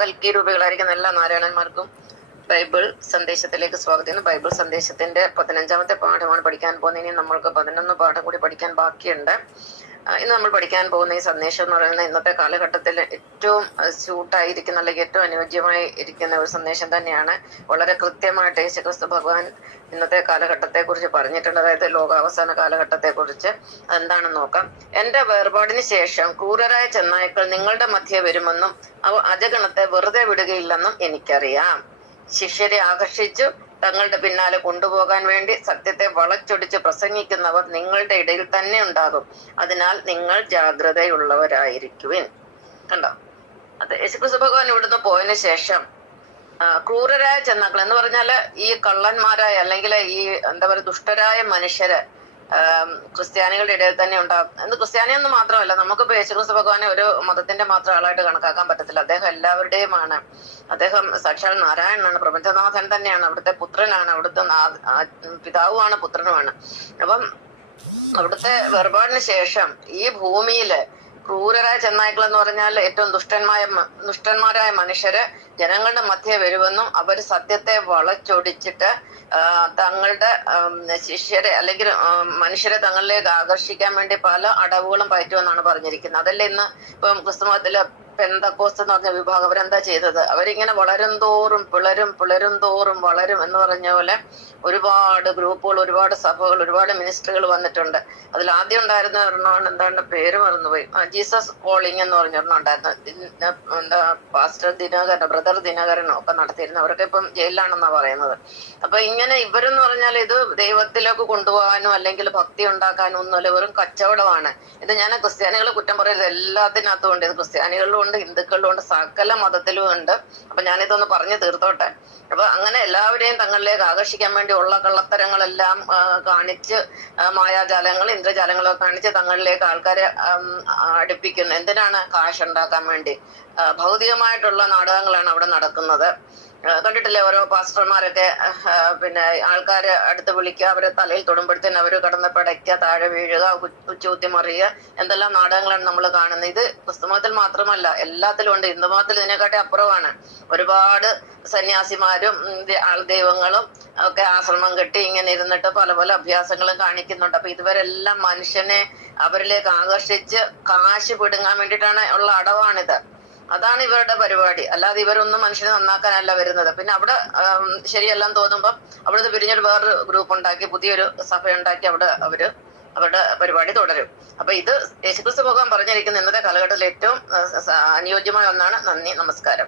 കൽക്കി രൂപകളായിരിക്കുന്ന എല്ലാ നാരായണന്മാർക്കും ബൈബിൾ സന്ദേശത്തിലേക്ക് സ്വാഗതം. ബൈബിൾ സന്ദേശത്തിന്റെ 15ാമത്തെ പാഠമാണ് പഠിക്കാൻ പോകുന്നത്. ഇനി നമ്മൾക്ക് 11 പാഠം കൂടി പഠിക്കാൻ ബാക്കിയുണ്ട്. ഇന്ന് നമ്മൾ പഠിക്കാൻ പോകുന്ന ഈ സന്ദേശം എന്ന് പറയുന്നത് ഇന്നത്തെ കാലഘട്ടത്തിൽ ഏറ്റവും സ്യൂട്ടായിരിക്കുന്ന അല്ലെങ്കിൽ ഏറ്റവും അനുയോജ്യമായി ഇരിക്കുന്ന ഒരു സന്ദേശം തന്നെയാണ്. വളരെ കൃത്യമായിട്ട് യേശുക്രിസ്തു ഭഗവാൻ ഇന്നത്തെ കാലഘട്ടത്തെ കുറിച്ച് പറഞ്ഞിട്ടുണ്ട്. അതായത് ലോകാവസാന കാലഘട്ടത്തെ കുറിച്ച്. അതെന്താണെന്ന് നോക്കാം. എന്റെ വേർപാടിന് ശേഷം ക്രൂരരായ ചെന്നായ്ക്കൾ നിങ്ങളുടെ മധ്യേ വരുമെന്നും അവ അജഗണത്തെ വെറുതെ വിടുകയില്ലെന്നും എനിക്കറിയാം. ശിഷ്യരെ ആകർഷിച്ചു തങ്ങളുടെ പിന്നാലെ കൊണ്ടുപോകാൻ വേണ്ടി സത്യത്തെ വളച്ചൊടിച്ച് പ്രസംഗിക്കുന്നവർ നിങ്ങളുടെ ഇടയിൽ തന്നെ ഉണ്ടാകും. അതിനാൽ നിങ്ങൾ ജാഗ്രതയുള്ളവരായിരിക്കുവിൻ. കണ്ടോ? അത് യേശുക്രിസ്തു ഭഗവാൻ ഇവിടുന്ന് പോയതിനു ശേഷം ക്രൂരരായ ചെന്നാക്കൾ എന്ന് പറഞ്ഞാല് ഈ കള്ളന്മാരായ അല്ലെങ്കിൽ ഈ എന്താ പറയുക ദുഷ്ടരായ മനുഷ്യര് ക്രിസ്ത്യാനികളുടെ ഇടയിൽ തന്നെ ഉണ്ടാകും. എന്ന് ക്രിസ്ത്യാനിയൊന്നും മാത്രമല്ല, നമുക്കിപ്പോ യേശുക്രിസ്തു ഭഗവാനെ ഒരു മതത്തിന്റെ മാത്രം ആളായിട്ട് കണക്കാക്കാൻ പറ്റത്തില്ല. അദ്ദേഹം എല്ലാവരുടെയുമാണ്. അദ്ദേഹം സാക്ഷാൽ നാരായണനാണ്, പ്രപഞ്ചനാഥൻ തന്നെയാണ്, അവിടുത്തെ പുത്രനാണ്, അവിടുത്തെ പിതാവുമാണ്, പുത്രനുമാണ്. അപ്പം അവിടുത്തെ വേർപാടിന് ശേഷം ഈ ഭൂമിയില് ക്രൂരരായ ചെന്നായ്ക്കൾ എന്ന് പറഞ്ഞാൽ ഏറ്റവും ദുഷ്ടന്മാരായ മനുഷ്യര് ജനങ്ങളുടെ മധ്യേ വരുമെന്നും അവര് സത്യത്തെ വളച്ചൊടിച്ചിട്ട് തങ്ങളുടെ ശിഷ്യരെ അല്ലെങ്കിൽ മനുഷ്യരെ തങ്ങളിലേക്ക് ആകർഷിക്കാൻ വേണ്ടി പല അടവുകളും പയറ്റുമെന്നാണ് പറഞ്ഞിരിക്കുന്നത്. അതല്ലേ ഇന്ന് ഇപ്പം ക്രിസ്തുമതത്തില് പെന്തക്കോസ്ത് എന്ന് പറഞ്ഞ വിഭാഗം അവരെന്താ ചെയ്തത്? അവരിങ്ങനെ വളരും തോറും പിളരും തോറും വളരും എന്ന് പറഞ്ഞ പോലെ ഒരുപാട് ഗ്രൂപ്പുകൾ, ഒരുപാട് സഭകൾ, ഒരുപാട് മിനിസ്റ്ററുകൾ വന്നിട്ടുണ്ട്. അതിൽ ആദ്യം ഉണ്ടായിരുന്ന ഒരെണ്ണമാണ്, എന്താണ് പേര് മറന്നുപോയി, ജീസസ് കോളിംഗ് എന്ന് പറഞ്ഞൊരെണ്ണം ഉണ്ടായിരുന്നു. എന്താ പാസ്റ്റർ ദിനകരനോ ബ്രദർ ദിനകരനോ ഒക്കെ നടത്തിയിരുന്നു. അവരൊക്കെ ഇപ്പം ജയിലിലാണെന്നാ പറയുന്നത്. അപ്പൊ ഇങ്ങനെ ഇവരെന്ന് പറഞ്ഞാൽ ഇത് ദൈവത്തിലേക്ക് കൊണ്ടുപോകാനോ അല്ലെങ്കിൽ ഭക്തി ഉണ്ടാക്കാനോ ഒന്നുമല്ല, വെറും കച്ചവടമാണ് ഇത്. ഞാൻ ക്രിസ്ത്യാനികളെ കുറ്റം പറയുന്നത് എല്ലാത്തിനകത്തും ഉണ്ട്. ഇത് ക്രിസ്ത്യാനികളിലും ഉണ്ട്, ഹിന്ദുക്കളിലും ഉണ്ട്, സകല മതത്തിലും ഉണ്ട്. അപ്പൊ ഞാനിതൊന്ന് പറഞ്ഞു തീർത്തോട്ടെ. അപ്പൊ അങ്ങനെ എല്ലാവരെയും തങ്ങളിലേക്ക് ആകർഷിക്കാൻ വേണ്ടി ഉള്ള കള്ളത്തരങ്ങളെല്ലാം കാണിച്ച് മായാജാലങ്ങൾ, ഇന്ദ്രജാലങ്ങളൊക്കെ കാണിച്ച് തങ്ങളിലേക്ക് ആൾക്കാരെ അടുപ്പിക്കുന്നു. എന്തിനാണ്? കാശ് ഉണ്ടാക്കാൻ വേണ്ടി. ഭൗതികമായിട്ടുള്ള നാടകങ്ങളാണ് അവിടെ നടക്കുന്നത്. കണ്ടിട്ടില്ലേ ഓരോ പാസ്റ്റർമാരൊക്കെ പിന്നെ ആൾക്കാരെ അടുത്ത് വിളിക്കുക, അവരെ തലയിൽ തൊടുമ്പോഴത്തേന് അവര് കടന്ന് പിടയ്ക്കുക, താഴെ വീഴുക, ഉച്ചൂത്തി മറിയുക, എന്തെല്ലാം നാടകങ്ങളാണ് നമ്മൾ കാണുന്നത്. ഇത് ക്രിസ്തുമതത്തിൽ മാത്രമല്ല, എല്ലാത്തിലും ഉണ്ട്. ഹിന്ദുമതത്തിൽ ഇതിനെക്കാട്ടി അപ്പുറമാണ്. ഒരുപാട് സന്യാസിമാരും ആൾദൈവങ്ങളും ഒക്കെ ആശ്രമം കെട്ടി ഇങ്ങനെ ഇരുന്നിട്ട് പല പല അഭ്യാസങ്ങളും കാണിക്കുന്നുണ്ട്. അപ്പൊ ഇതുവരെല്ലാം മനുഷ്യനെ അവരിലേക്ക് ആകർഷിച്ച് കാശ് പിടുങ്ങാൻ വേണ്ടിയിട്ടാണ് ഉള്ള അടവാണിത്. അതാണ് ഇവരുടെ പരിപാടി. അല്ലാതെ ഇവരൊന്നും മനുഷ്യനെ നന്നാക്കാനല്ല വരുന്നത്. പിന്നെ അവിടെ ശരിയെല്ലാം തോന്നുമ്പം അവിടുന്ന് പിരിഞ്ഞൊരു വേറൊരു ഗ്രൂപ്പ് ഉണ്ടാക്കി, പുതിയൊരു സഭ ഉണ്ടാക്കി അവരുടെ പരിപാടി തുടരും. അപ്പൊ ഇത് യേശുക്രിസ്തു ഭഗവാൻ പറഞ്ഞിരിക്കുന്ന ഇന്നത്തെ കാലഘട്ടത്തിൽ ഏറ്റവും അനുയോജ്യമായ ഒന്നാണ്. നന്ദി, നമസ്കാരം.